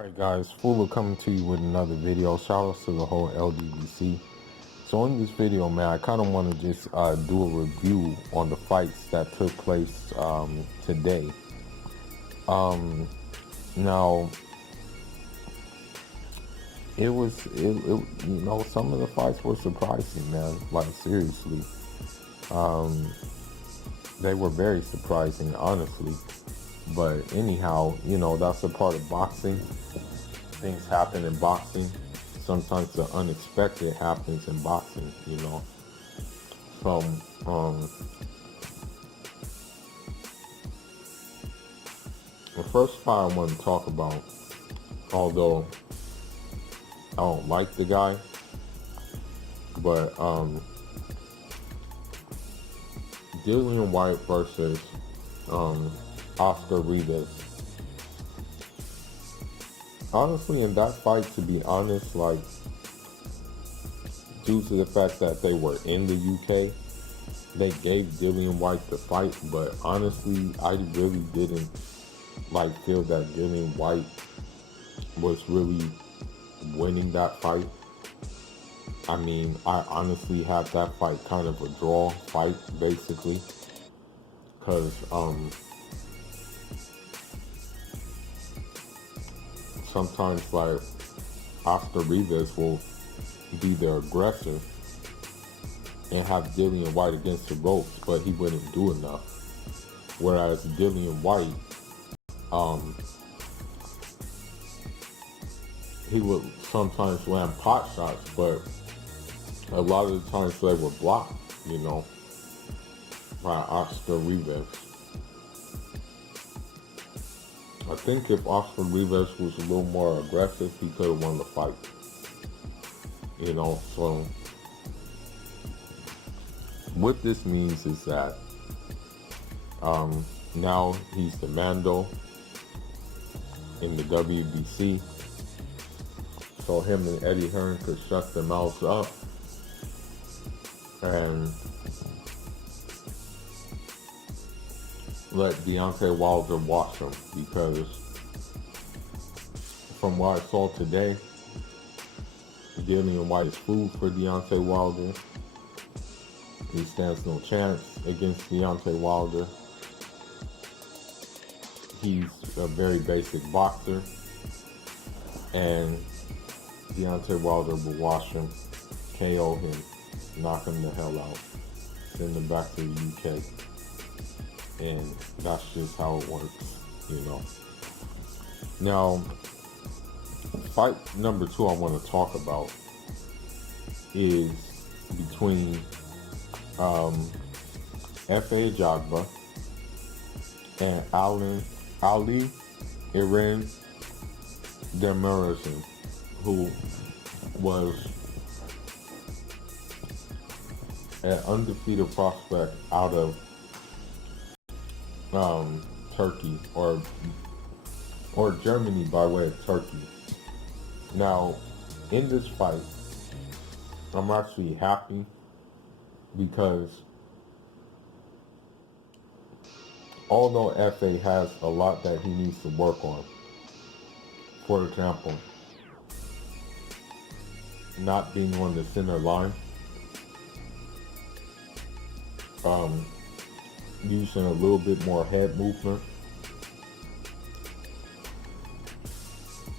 Alright guys, Fuller coming to you with another video. Shout outs to the whole LDBC. So in this video, man, I kind of want to just do a review on the fights that took place today. Now, some of the fights were surprising, man. Like, seriously. They were very surprising, honestly. But anyhow, that's a part of boxing. Things happen in boxing. Sometimes the unexpected happens in boxing, So, the first fight I want to talk about, although I don't like the guy, but Dillian Whyte versus Oscar Rivas. Honestly, in that fight, to be honest, like, due to the fact that they were in the UK, they gave Dillian Whyte the fight, but honestly, I really didn't feel that Dillian Whyte was really winning that fight. I mean, I honestly had that fight kind of a draw fight, basically, because sometimes Oscar Rivas will be the aggressor and have Dillian Whyte against the ropes, but he wouldn't do enough. Whereas Dillian Whyte, he would sometimes land pot shots, but a lot of the times they were blocked, by Oscar Rivas. I think if Oscar Rivas was a little more aggressive, he could have won the fight. So what this means is that now he's the Mando in the WBC. So him and Eddie Hearn could shut their mouths up and let Deontay Wilder watch him, because from what I saw today, Dillian Whyte is food for Deontay Wilder. He stands no chance against Deontay Wilder. He's a very basic boxer, and Deontay Wilder will wash him, KO him, knock him the hell out, send him back to the UK. And that's just how it works, Now, fight number 2 I want to talk about is between F.A. Jagba and Ali Iran Demirishin, who was an undefeated prospect out of Turkey or Germany by way of Turkey. Now, in this fight, I'm actually happy because although FA has a lot that he needs to work on, for example, not being on the center line, using a little bit more head movement,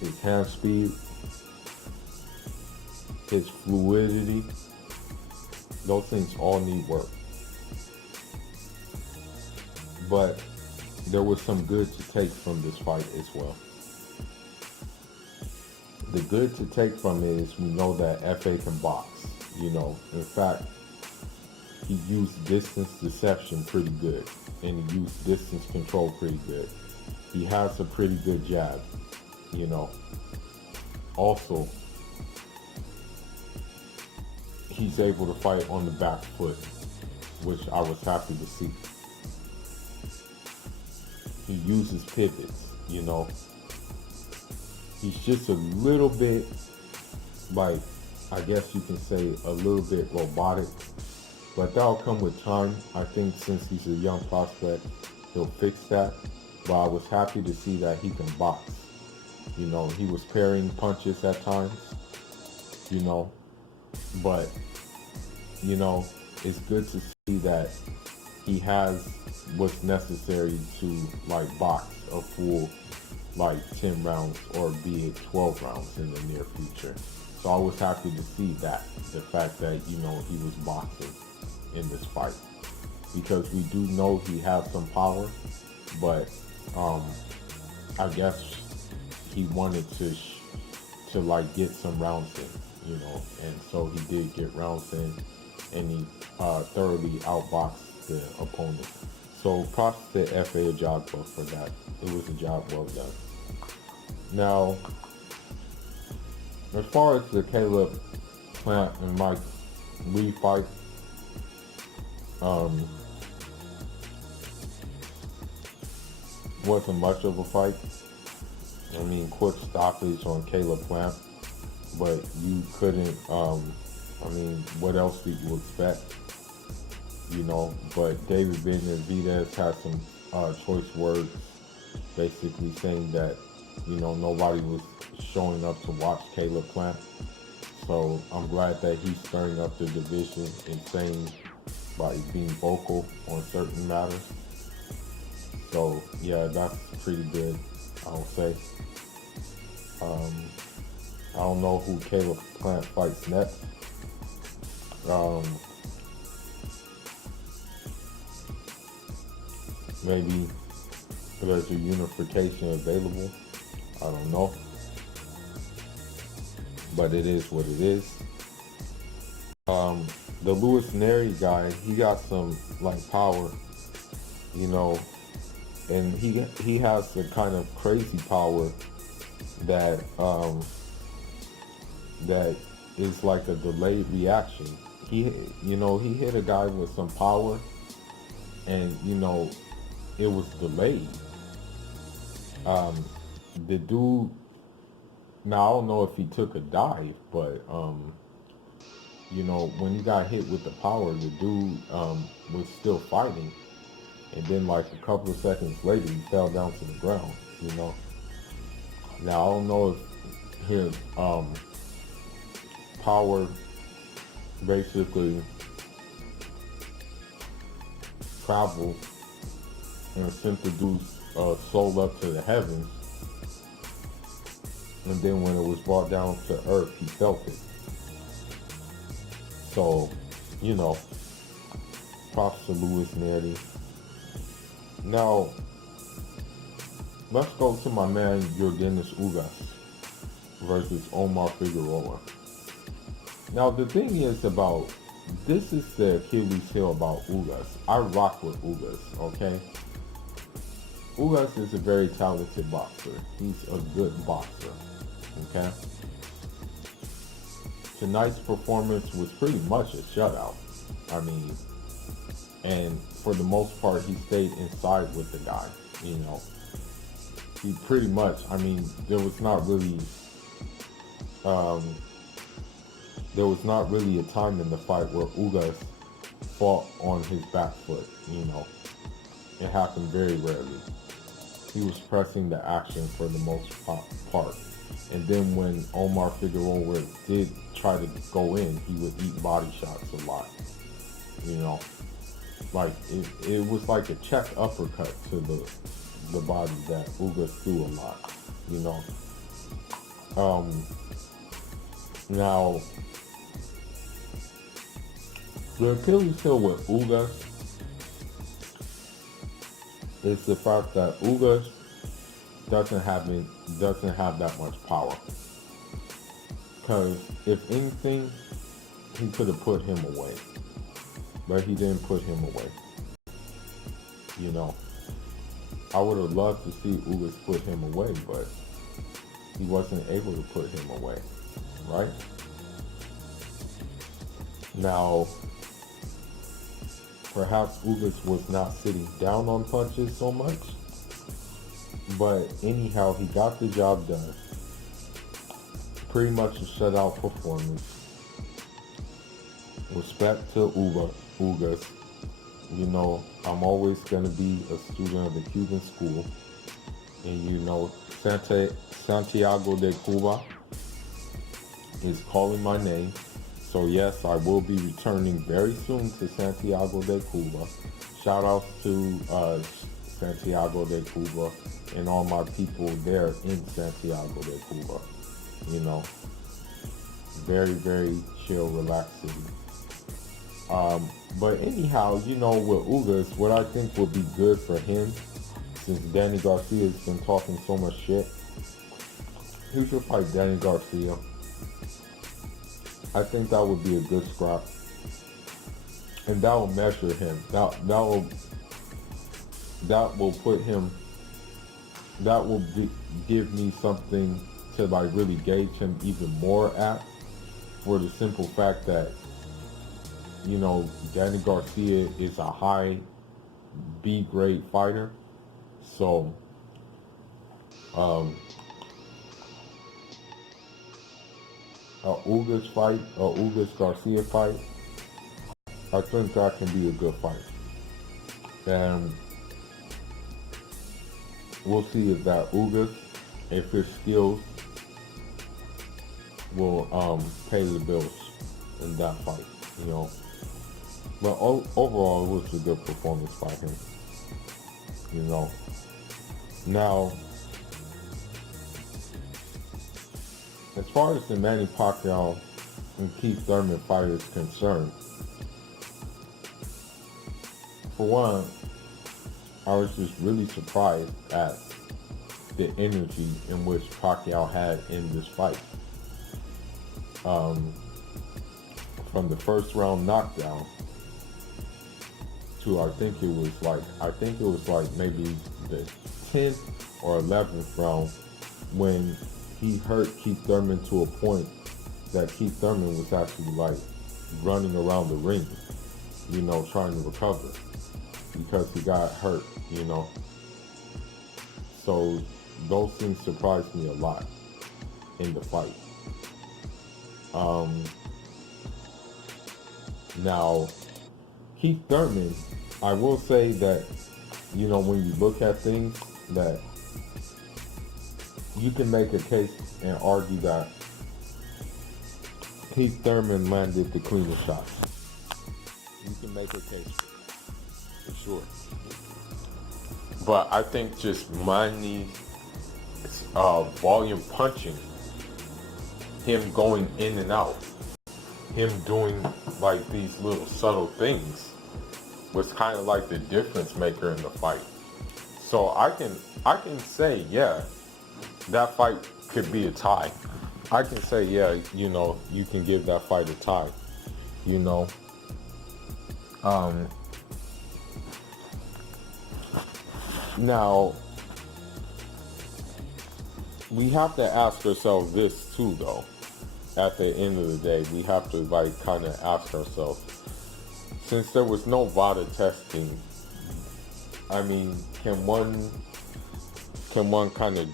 his hand speed, his fluidity, those things all need work. But there was some good to take from this fight as well. The good to take from it is we know that FA can box, In fact, he used distance deception pretty good, and he used distance control pretty good. He has a pretty good jab, Also, he's able to fight on the back foot, which I was happy to see. He uses pivots, He's just a little bit, I guess you can say, a little bit robotic. But that'll come with time. I think since he's a young prospect, he'll fix that. But I was happy to see that he can box. You know, he was parrying punches at times, you know, but, you know, it's good to see that he has what's necessary to like box a full like 10 rounds or be it 12 rounds in the near future. So I was happy to see that, the fact that, you know, he was boxing in this fight. Because we do know he has some power, but um, I guess he wanted to like get some rounds in, you know, and so he did get rounds in, and he thoroughly outboxed the opponent. So props to FA Ajagba for that. It was a job well done. Now, as far as the Caleb Plant and Mike Lee fight, um, wasn't much of a fight. I mean, quick stoppage on Caleb Plant, but you couldn't. I mean, what else did you expect? You know, but David Benavidez had some choice words, basically saying that, you know, nobody was showing up to watch Caleb Plant. So I'm glad that he's stirring up the division and saying by being vocal on certain matters. So yeah, that's pretty good, I'll say. Um, I don't know who Caleb Plant fights next. Um, maybe there's a unification available. I don't know. But it is what it is. The Lewis Neri guy, he got some like power, you know, and he has the kind of crazy power that that is like a delayed reaction. He hit a guy with some power, and it was delayed. The dude, now I don't know if he took a dive, but when he got hit with the power, the dude was still fighting, and then like a couple of seconds later, he fell down to the ground. Now I don't know if his power basically traveled and sent the dude's soul up to the heavens, and then when it was brought down to earth, he felt it. So, props to Lewis Neri. Now, let's go to my man Yordenis Ugas versus Omar Figueroa. Now, the thing is this is the Achilles heel about Ugas. I rock with Ugas, okay? Ugas is a very talented boxer. He's a good boxer, okay? Tonight's performance was pretty much a shutout. I mean, and for the most part, he stayed inside with the guy, He pretty much, there was not really a time in the fight where Ugas fought on his back foot, It happened very rarely. He was pressing the action for the most part. And then when Omar Figueroa did try to go in, he would eat body shots a lot. Like it was like a check uppercut to the body that Ugas threw a lot. Now the Achilles heel with Ugas is the fact that Ugas doesn't have that much power. Because if anything, he could have put him away, but he didn't put him away. I would have loved to see Ugas put him away, but he wasn't able to put him away, right? Now, perhaps Ugas was not sitting down on punches so much, but anyhow, he got the job done. Pretty much a shutout performance. Respect to Ugas. I'm always going to be a student of the Cuban school. And Santiago de Cuba is calling my name. So yes, I will be returning very soon to Santiago de Cuba. Shout outs to Santiago de Cuba and all my people there in Santiago de Cuba. You know, very, very chill, relaxing. But anyhow, you know, with Ugas, what I think would be good for him, since Danny Garcia has been talking so much shit, he should fight Danny Garcia. I think that would be a good scrap, and that will measure him. That will put him. That will give me something to like really gauge him even more at, for the simple fact that, you know, Danny Garcia is a high B grade fighter, so a Ugas Garcia fight, I think that can be a good fight. And we'll see if that Ugas, if his skills will pay the bills in that fight, you know. But overall, it was a good performance by him, you know. Now, as far as the Manny Pacquiao and Keith Thurman fight is concerned, for one, I was just really surprised at the energy in which Pacquiao had in this fight. From the first round knockdown to I think it was like maybe the 10th or 11th round when he hurt Keith Thurman to a point that Keith Thurman was actually like running around the ring, you know, trying to recover because he got hurt, you know. So those things surprised me a lot in the fight. Now, Keith Thurman, I will say that, you know, when you look at things, that you can make a case and argue that Keith Thurman landed the cleaner shots. You can make a case for sure. But I think just Manny volume punching, him going in and out, him doing like these little subtle things was kind of like the difference maker in the fight. So I can say, yeah, that fight could be a tie. I can say, yeah, you know, you can give that fight a tie, you know. Now, we have to ask ourselves this too, though. At the end of the day, we have to like kind of ask ourselves, since there was no VADA testing, I mean, can one kind of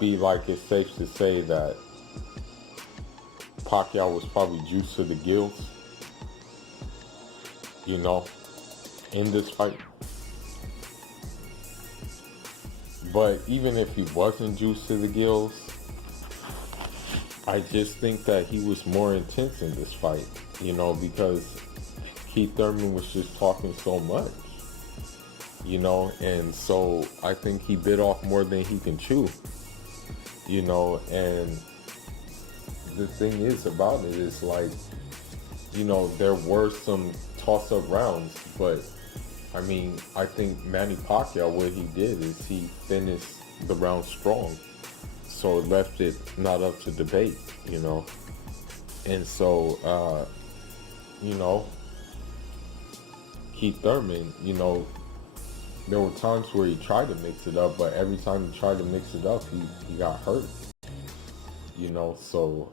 be like, it's safe to say that Pacquiao was probably juiced to the gills, you know, in this fight? But even if he wasn't juiced to the gills, I just think that he was more intense in this fight, you know, because Keith Thurman was just talking so much, you know, and so I think he bit off more than he can chew, you know. And the thing is about it is, like, you know, there were some toss-up rounds, but I mean, I think Manny Pacquiao, what he did is he finished the round strong. So it left it not up to debate, you know. And so, you know, Keith Thurman, you know, there were times where he tried to mix it up, but every time he tried to mix it up, he got hurt, you know. So,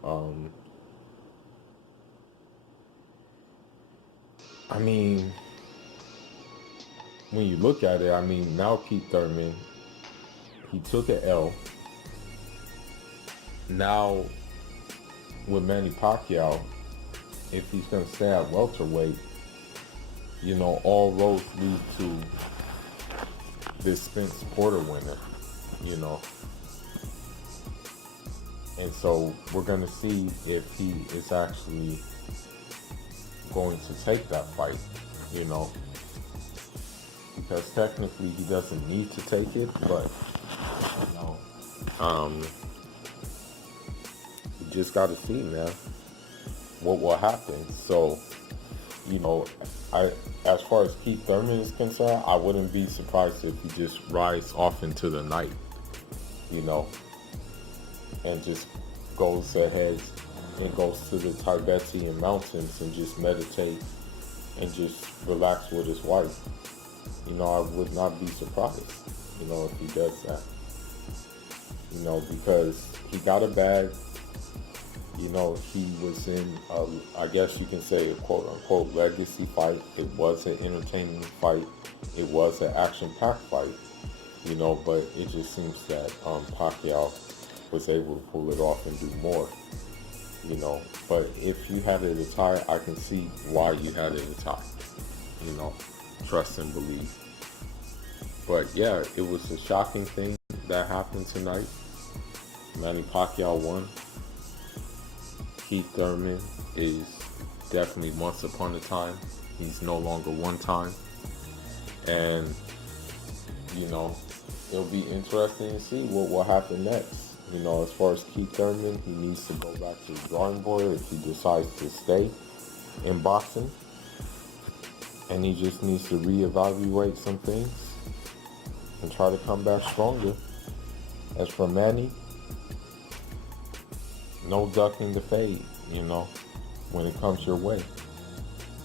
I mean, when you look at it, I mean, now Keith Thurman, he took an L. Now, with Manny Pacquiao, if he's going to stay at welterweight, you know, all roads lead to this Spence Porter winner. you know. And so we're going to see if he is actually going to take that fight, you know, because technically he doesn't need to take it, but, you know, you just got to see, man, what will happen. So, you know, as far as Keith Thurman is concerned, I wouldn't be surprised if he just rides off into the night, you know, and just goes ahead and goes to the Tibetan mountains and just meditate and just relax with his wife. You know, I would not be surprised, you know, if he does that. You know, because he got a bag. You know, he was in, I guess you can say, a quote-unquote legacy fight. It was an entertaining fight. It was an action-packed fight, you know, but it just seems that Pacquiao was able to pull it off and do more, you know. But if you had it a tie, I can see why you had it a tie, you know, trust and believe. But yeah, it was a shocking thing that happened tonight. Manny Pacquiao won. Keith Thurman is definitely once upon a time. He's no longer one time. And, you know, it'll be interesting to see what will happen next. You know, as far as Keith Thurman, he needs to go back to the drawing board if he decides to stay in boxing. And he just needs to reevaluate some things and try to come back stronger. As for Manny, no ducking the fade, you know, when it comes your way.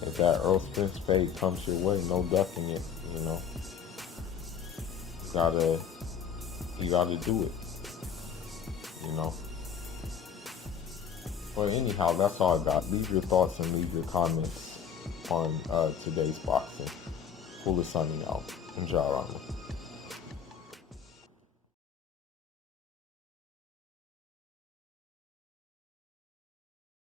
If that Earl Spence fade comes your way, no ducking it, you know. You gotta do it, you know. But anyhow, that's all I got. Leave your thoughts and leave your comments on today's boxing. Fuller signing out. Enjoy, Ronald.